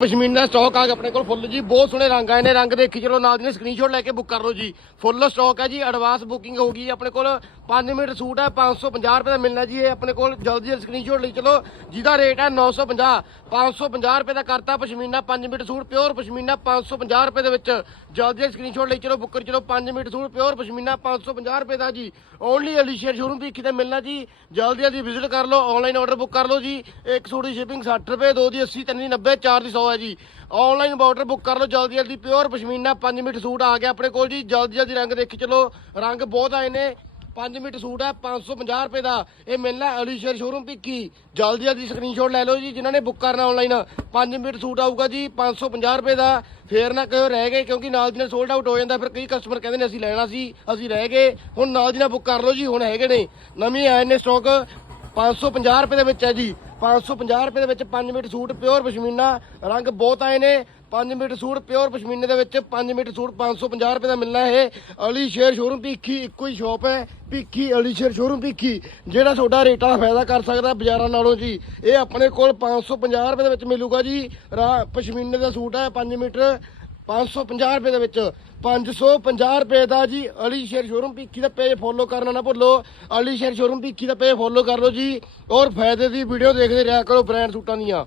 Pashmina stock ਆ ਗਿਆ ਆਪਣੇ ਕੋਲ ਫੁੱਲ ਜੀ, ਬਹੁਤ ਸੋਹਣੇ ਰੰਗ ਆਏ ਨੇ, ਰੰਗ ਦੇਖੀ ਚਲੋ ਨਾਲ ਦੀ ਨੇ ਸਕਰੀਨਸ਼ਾਟ ਲੈ ਕੇ ਬੁੱਕ ਕਰ ਲਓ ਜੀ। ਫੁੱਲ ਸਟਾਕ ਹੈ ਜੀ ਐਡਵਾਂਸ ਬੁਕਿੰਗ ਹੋ ਗਈ ਆਪਣੇ ਕੋਲ। 5 ਮਿੰਟ ਸੂਟ ਹੈ 550 ਰੁਪਏ ਦਾ ਮਿਲਣਾ ਜੀ, ਇਹ ਆਪਣੇ ਕੋਲ ਜਲਦੀ ਜਲਦੀ ਸਕਰੀਨਸ਼ਾਟ ਲਈ ਚਲੋ। ਜਿਹਦਾ ਰੇਟ ਹੈ 950 550 ਰੁਪਏ ਦਾ ਕਰਤਾ pashmina 5 minute suit pure pashmina 550 ਰੁਪਏ ਦੇ ਵਿੱਚ। ਜਲਦੀ ਜਲਦੀ ਸਕਰੀਨਸ਼ਾਟ ਲਈ ਚਲੋ ਬੁੱਕ ਕਰ ਚਲੋ 5 ਮਿੰਟ ਸੂਟ ਪਿਓਰ ਪਸ਼ਮੀਨਾ 550 ਰੁਪਏ ਦਾ ਜੀ। ਓਨਲੀ ਅਲੀਸ਼ੇਰ ਸ਼ੋਰੂਮ ਵੀ ਕਿਤੇ ਮਿਲਣਾ ਜੀ। ਜਲਦੀ ਜਲਦੀ ਵਿਜ਼ਿਟ ਕਰ ਲਓ ਆਨਲਾਈਨ ਆਰਡਰ ਬੁੱਕ ਕਰ ਲਓ ਜੀ। ਇੱਕ ਸੂਟ ਦੀ ਸ਼ਿਪਿੰਗ 60 ਰੁਪਏ, ਦੋ ਦੀ 80 ਤਿੰਨ ਦੀ 90 ਚਾਰ ਦੀ 100 ਹੈ ਜੀ। ਆਨਲਾਈਨ ਬਾਰਡਰ ਬੁੱਕ ਕਰ ਲਓ, ਜਲਦੀ ਜਲਦੀ ਪਿਓਰ ਪਸ਼ਮੀਨਾ 5 ਮਿੰਟ ਸੂਟ ਆ ਗਿਆ ਆਪਣੇ ਕੋਲ ਜੀ। ਜਲਦੀ ਜਲਦੀ ਰੰਗ ਦੇਖੀ ਚਲੋ। ਰੰਗ ਬਹੁਤ ਆਏ ਨੇ। 5 ਮਿੰਟ ਸੂਟ ਹੈ 550 ਰੁਪਏ ਦਾ। ਇਹ ਮਿਲਣਾ ਅਲੀਸ਼ੇਰ ਸ਼ੋਰੂਮ ਭਿੱਖੀ। ਜਲਦੀ ਜਲਦੀ ਸਕਰੀਨਸ਼ਾਟ ਲੈ ਲਓ ਜੀ, ਜਿਨ੍ਹਾਂ ਨੇ ਬੁੱਕ ਕਰਨਾ ਆਨਲਾਈਨ 5 ਮਿੰਟ ਸੂਟ ਆਊਗਾ ਜੀ 550 ਰੁਪਏ ਦਾ। ਫੇਰ ਨਾ ਕਹੋ ਰਹਿ ਗਏ, ਕਿਉਂਕਿ ਨਾਲ ਦੀ ਨਾਲ ਸੋਲਡ ਆਊਟ ਹੋ ਜਾਂਦਾ। ਫਿਰ ਕਈ ਕਸਟਮਰ ਕਹਿੰਦੇ ਨੇ, ਅਸੀਂ ਲੈਣਾ ਸੀ, ਅਸੀਂ ਰਹਿ ਗਏ। ਹੁਣ ਨਾਲ ਦੀ ਨਾਲ ਬੁੱਕ ਕਰ ਲਓ ਜੀ, ਹੁਣ ਹੈਗੇ ਨੇ। ਨਵੀਂ ਆਏ ਨੇ ਸਟਾਕ 550 ਰੁਪਏ ਦੇ ਵਿੱਚ ਹੈ ਜੀ। 550 ਰੁਪਏ ਦੇ ਵਿੱਚ 5 ਮੀਟਰ ਸੂਟ, ਪਿਓਰ ਪਸ਼ਮੀਨਾ, ਰੰਗ ਬਹੁਤ ਆਏ ਨੇ। 5 ਮੀਟਰ ਸੂਟ, ਪਿਓਰ ਪਸ਼ਮੀਨੇ ਦੇ ਵਿੱਚ 5 ਮੀਟਰ ਸੂਟ 550 ਰੁਪਏ ਦਾ ਮਿਲਣਾ ਇਹ। ਅਲੀ ਸ਼ੇਰ ਸ਼ੋਰੂਮ ਭੀਖੀ, ਇੱਕੋ ਹੀ ਸ਼ਾਪ ਹੈ। ਭੀਖੀ ਅਲੀ ਸ਼ੇਰ ਸ਼ੋਰੂਮ ਭਿੱਖੀ, ਜਿਹੜਾ ਤੁਹਾਡਾ ਰੇਟਾਂ ਦਾ ਫਾਇਦਾ ਕਰ ਸਕਦਾ ਬਾਜ਼ਾਰਾਂ ਨਾਲੋਂ ਜੀ। ਇਹ ਆਪਣੇ ਕੋਲ 550 ਰੁਪਏ ਦੇ ਵਿੱਚ ਮਿਲੂਗਾ ਜੀ। ਰਾ- ਪਸ਼ਮੀਨੇ ਦਾ ਸੂਟ ਹੈ 5 ਮੀਟਰ। 550 ਰੁਪਏ ਦੇ ਵਿੱਚ 550 ਰੁਪਏ ਦਾ ਜੀ ਅਲੀ ਸ਼ੇਰ ਸ਼ੋਰੂਮ ਭਿੱਖੀ ਦਾ ਪੇਜ ਫੋਲੋ ਕਰਨਾ ਨਾ ਭੁੱਲੋ। ਅਲੀ ਸ਼ੇਰ ਸ਼ੋਰੂਮ ਭਿੱਖੀ ਦਾ ਪੇਜ ਫੋਲੋ ਕਰ ਲਓ ਜੀ। ਔਰ ਫਾਇਦੇ ਦੀ ਵੀਡੀਓ ਦੇਖਦੇ ਰਿਹਾ ਕਰੋ ਬ੍ਰਾਂਡ ਸੂਟਾਂ ਦੀਆਂ।